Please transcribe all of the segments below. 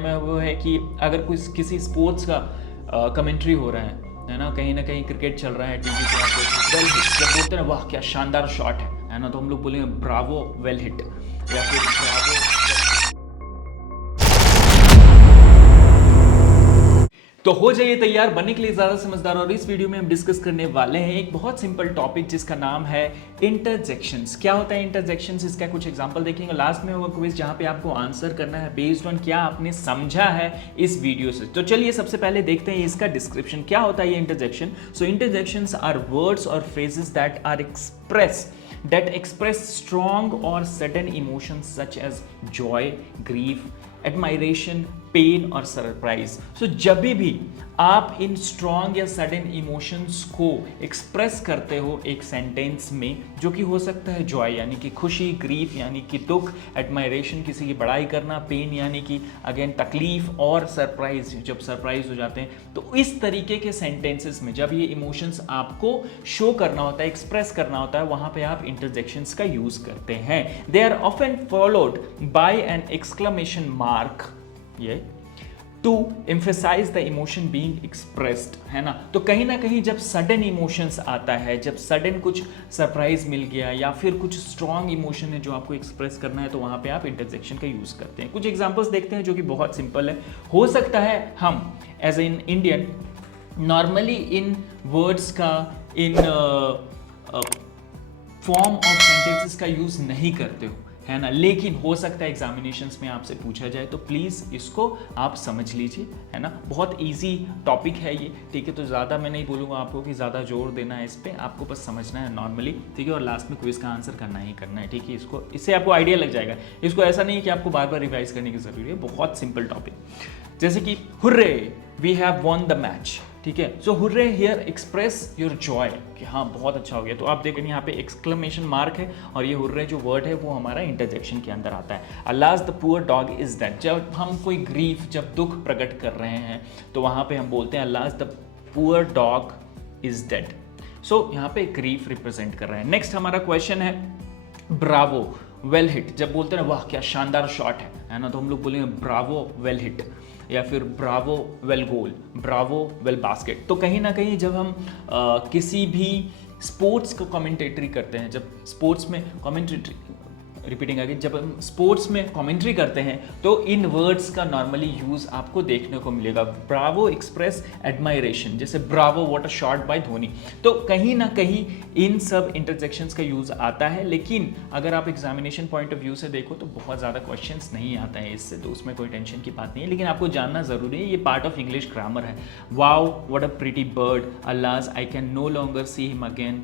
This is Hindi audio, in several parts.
में वो है कि अगर कोई किसी स्पोर्ट्स का कमेंट्री हो रहा है ना, कहीं ना कहीं क्रिकेट चल रहा है टीवी पे, आप वेल हिट जब बोलते हैं ना, वाह क्या शानदार शॉट है ना, तो हम लोग बोलेंगे ब्रावो वेल हिट, या फिर ब्रावो। तो हो जाइए तैयार बनने के लिए ज़्यादा समझदार, और इस वीडियो में हम डिस्कस करने वाले हैं एक बहुत सिंपल टॉपिक जिसका नाम है इंटरजेक्शंस। क्या होता है इंटरजेक्शंस, इसका कुछ एग्जांपल देखेंगे, लास्ट में होगा क्विज जहां पे आपको आंसर करना है बेस्ड ऑन क्या आपने समझा है इस वीडियो से। तो चलिए सबसे पहले देखते हैं इसका डिस्क्रिप्शन क्या होता है ये interjection. So interjections are words और phrases that are that express strong or sudden emotions such as joy, grief, admiration, pain और सरप्राइज। सो जब भी आप इन स्ट्रॉन्ग या सडन इमोशंस को एक्सप्रेस करते हो एक सेंटेंस में, जो कि हो सकता है जॉय यानी कि खुशी, ग्रीफ यानी कि दुख, एडमायरेशन किसी की बड़ाई करना, पेन यानी कि अगेन तकलीफ, और सरप्राइज जब सरप्राइज हो जाते हैं, तो इस तरीके के सेंटेंसेस में जब ये इमोशंस आपको शो करना होता है, एक्सप्रेस करना होता है, वहां पे आप इंटरजेक्शंस का यूज करते हैं। They are often followed by an exclamation mark to emphasise the emotion being expressed, है ना। तो कहीं ना कहीं जब सडन इमोशंस आता है, जब सडन कुछ सरप्राइज मिल गया या फिर कुछ स्ट्रॉन्ग इमोशन है जो आपको एक्सप्रेस करना है, तो वहां पे आप इंटरजेक्शन का यूज करते हैं। कुछ एग्जांपल्स देखते हैं जो कि बहुत सिंपल है। हो सकता है हम as an Indian normally in words का, इन फॉर्म ऑफ सेंटेंसेस का यूज नहीं करते हो, है ना, लेकिन हो सकता है एग्जामिनेशंस में आपसे पूछा जाए, तो प्लीज़ इसको आप समझ लीजिए, है ना। बहुत इजी टॉपिक है ये, ठीक है। तो ज़्यादा मैं नहीं बोलूँगा आपको कि ज़्यादा जोर देना है इस पर, आपको बस समझना है नॉर्मली, ठीक है, और लास्ट में क्विज का आंसर करना ही करना है, ठीक है। इससे आपको आइडिया लग जाएगा। इसको ऐसा नहीं है कि आपको बार बार रिवाइज करने की ज़रूरी है, बहुत सिंपल टॉपिक। जैसे कि hurray we have won the match, ठीक है। So hurray here express your joy, कि हाँ बहुत अच्छा हो गया। तो आप देखें यहाँ पे एक्सक्लेमेशन मार्क है, और ये हुर्रे जो वर्ड है वो हमारा इंटरजेक्शन के अंदर आता है। Alas the poor dog is dead, जब हम कोई ग्रीफ, जब दुख प्रकट कर रहे हैं, तो वहाँ पे हम बोलते हैं alas the poor dog is dead. So यहाँ पे ग्रीफ रिप्रेजेंट कर रहे हैं। नेक्स्ट हमारा क्वेश्चन है ब्रावो वेल हिट, जब बोलते हैं ना वाह क्या शानदार शॉट है ना, तो हम लोग बोलेंगे ब्रावो वेल हिट, या फिर ब्रावो वेल गोल, ब्रावो वेल बास्केट। तो कहीं ना कहीं जब हम किसी भी स्पोर्ट्स को कमेंटेटरी करते हैं, जब स्पोर्ट्स में कमेंटेटरी, रिपीटिंग आगे, जब हम स्पोर्ट्स में कमेंट्री करते हैं, तो इन वर्ड्स का नॉर्मली यूज आपको देखने को मिलेगा। ब्रावो एक्सप्रेस एडमायरेशन, जैसे Bravo what a shot bye Dhoni. तो कहीं ना कहीं इन सब इंटरजेक्शंस का यूज आता है, लेकिन अगर आप एग्जामिनेशन पॉइंट ऑफ व्यू से देखो तो बहुत ज़्यादा क्वेश्चंस नहीं आता है इससे, तो उसमें कोई टेंशन की बात नहीं है, लेकिन आपको जानना जरूरी है, ये पार्ट ऑफ इंग्लिश ग्रामर है। Wow what a pretty bird, alas I can no longer see him again,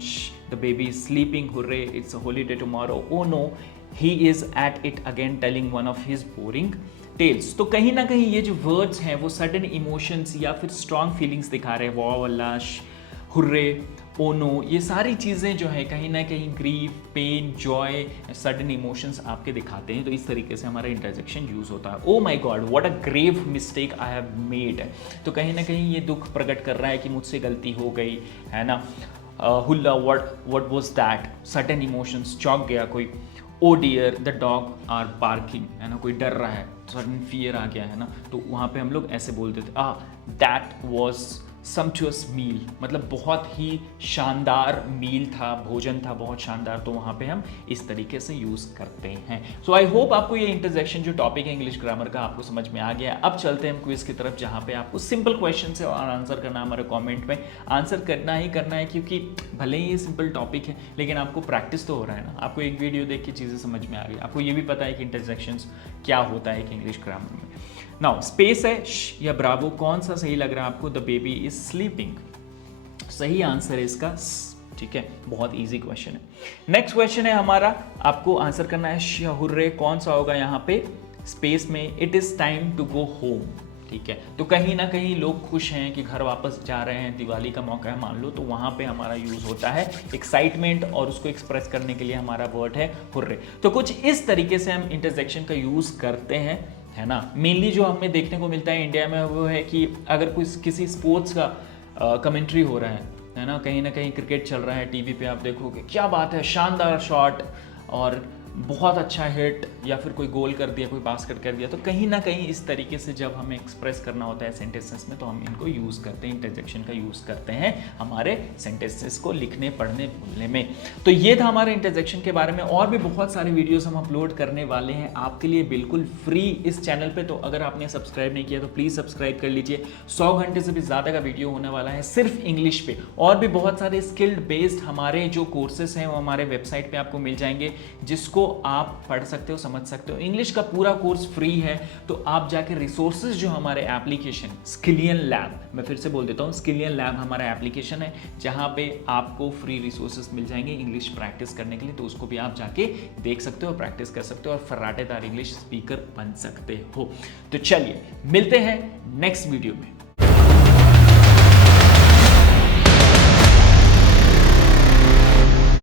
the baby is sleeping, hurray it's a holiday tomorrow, oh no he is at it again telling one of his boring tales। तो कहीं ना कहीं ये जो वर्ड्स हैं वो सडन इमोशंस या फिर स्ट्रॉन्ग फीलिंग्स दिखा रहे हैं। वाओ, अल्लाश, हुर्रे, ओनो, ये सारी चीज़ें जो है कहीं ना कहीं grief, pain, joy, sudden emotions आपके दिखाते हैं। तो इस तरीके से हमारा इंटरजेक्शन यूज होता है। Oh my God what a grave mistake I have made, तो कहीं ना कहीं ये दुख प्रकट कर रहा है कि मुझसे गलती हो गई, है ना। Hullo what was that, sudden emotions, चौंक गया कोई। Oh dear the dog are barking, है ना, कोई डर रहा है, सडन फियर आ गया, है ना, तो वहाँ पे हम लोग ऐसे बोलते थे दैट वॉज सम्पचुअस मील, मतलब बहुत ही शानदार मील था, भोजन था बहुत शानदार, तो वहाँ पे हम इस तरीके से यूज़ करते हैं। सो आई होप आपको ये इंटरजेक्शन जो टॉपिक है इंग्लिश ग्रामर का आपको समझ में आ गया है। अब चलते हैं हम क्विज की तरफ, जहाँ पे आपको सिंपल क्वेश्चन है और आंसर करना, हमारे कॉमेंट में आंसर करना ही करना है, क्योंकि भले ही ये सिंपल टॉपिक है लेकिन आपको प्रैक्टिस तो हो रहा है ना, आपको एक वीडियो देख के चीज़ें समझ में आ गई, आपको ये भी पता है कि इंटरजेक्शंस क्या होता है कि इंग्लिश ग्रामर में। नाउ स्पेस है या ब्रावो, कौन सा सही लग रहा है आपको? द बेबी इज स्लीपिंग, सही आंसर है इसका, ठीक है, बहुत इजी क्वेश्चन है। नेक्स्ट क्वेश्चन है हमारा, आपको आंसर करना है श, हुर्रे, कौन सा होगा यहाँ पे स्पेस में? It is time to go home, ठीक है। तो कहीं ना कहीं लोग खुश हैं कि घर वापस जा रहे हैं, दिवाली का मौका है मान लो, तो वहाँ पे हमारा यूज़ होता है एक्साइटमेंट, और उसको एक्सप्रेस करने के लिए हमारा वर्ड है हुर्रे। तो कुछ इस तरीके से हम इंटरजेक्शन का यूज़ करते हैं, है ना। मेनली जो हमें देखने को मिलता है इंडिया में वो है कि अगर कोई किसी स्पोर्ट्स का कमेंट्री हो रहा है ना, कहीं क्रिकेट चल रहा है टीवी पे, आप देखोगे क्या बात है शानदार शॉट, और बहुत अच्छा हिट या फिर कोई गोल कर दिया, कोई बास्केट कर दिया, तो कहीं ना कहीं इस तरीके से जब हमें एक्सप्रेस करना होता है सेंटेंसेस में तो हम इनको यूज़ करते हैं, इंटरजेक्शन का यूज़ करते हैं हमारे सेंटेंसेस को लिखने, पढ़ने, बोलने में। तो ये था हमारे इंटरजेक्शन के बारे में। और भी बहुत सारे वीडियोस हम अपलोड करने वाले हैं आपके लिए बिल्कुल फ्री इस चैनल पे। तो अगर आपने सब्सक्राइब नहीं किया तो प्लीज़ सब्सक्राइब कर लीजिए। 100 घंटे से भी ज़्यादा का वीडियो होने वाला है सिर्फ इंग्लिश पे। और भी बहुत सारे स्किल्ड बेस्ड हमारे जो कोर्सेस हैं वो हमारे वेबसाइट पे आपको मिल जाएंगे, जिसको आप पढ़ सकते हो, समझ सकते हो। इंग्लिश का पूरा कोर्स फ्री है, तो आप जाके रिसोर्सेज जो हमारे एप्लीकेशन स्किलियन लैब, मैं फिर से बोल देता हूँ, स्किलियन लैब हमारा एप्लीकेशन है जहाँ पे आपको फ्री रिसोर्सेज मिल जाएंगे इंग्लिश प्रैक्टिस करने के लिए। तो उसको भी आप जाके देख सकते हो, प्रैक्टिस कर सकते हो और फर्राटेदार इंग्लिश स्पीकर बन सकते हो। तो चलिए मिलते हैं नेक्स्ट वीडियो में।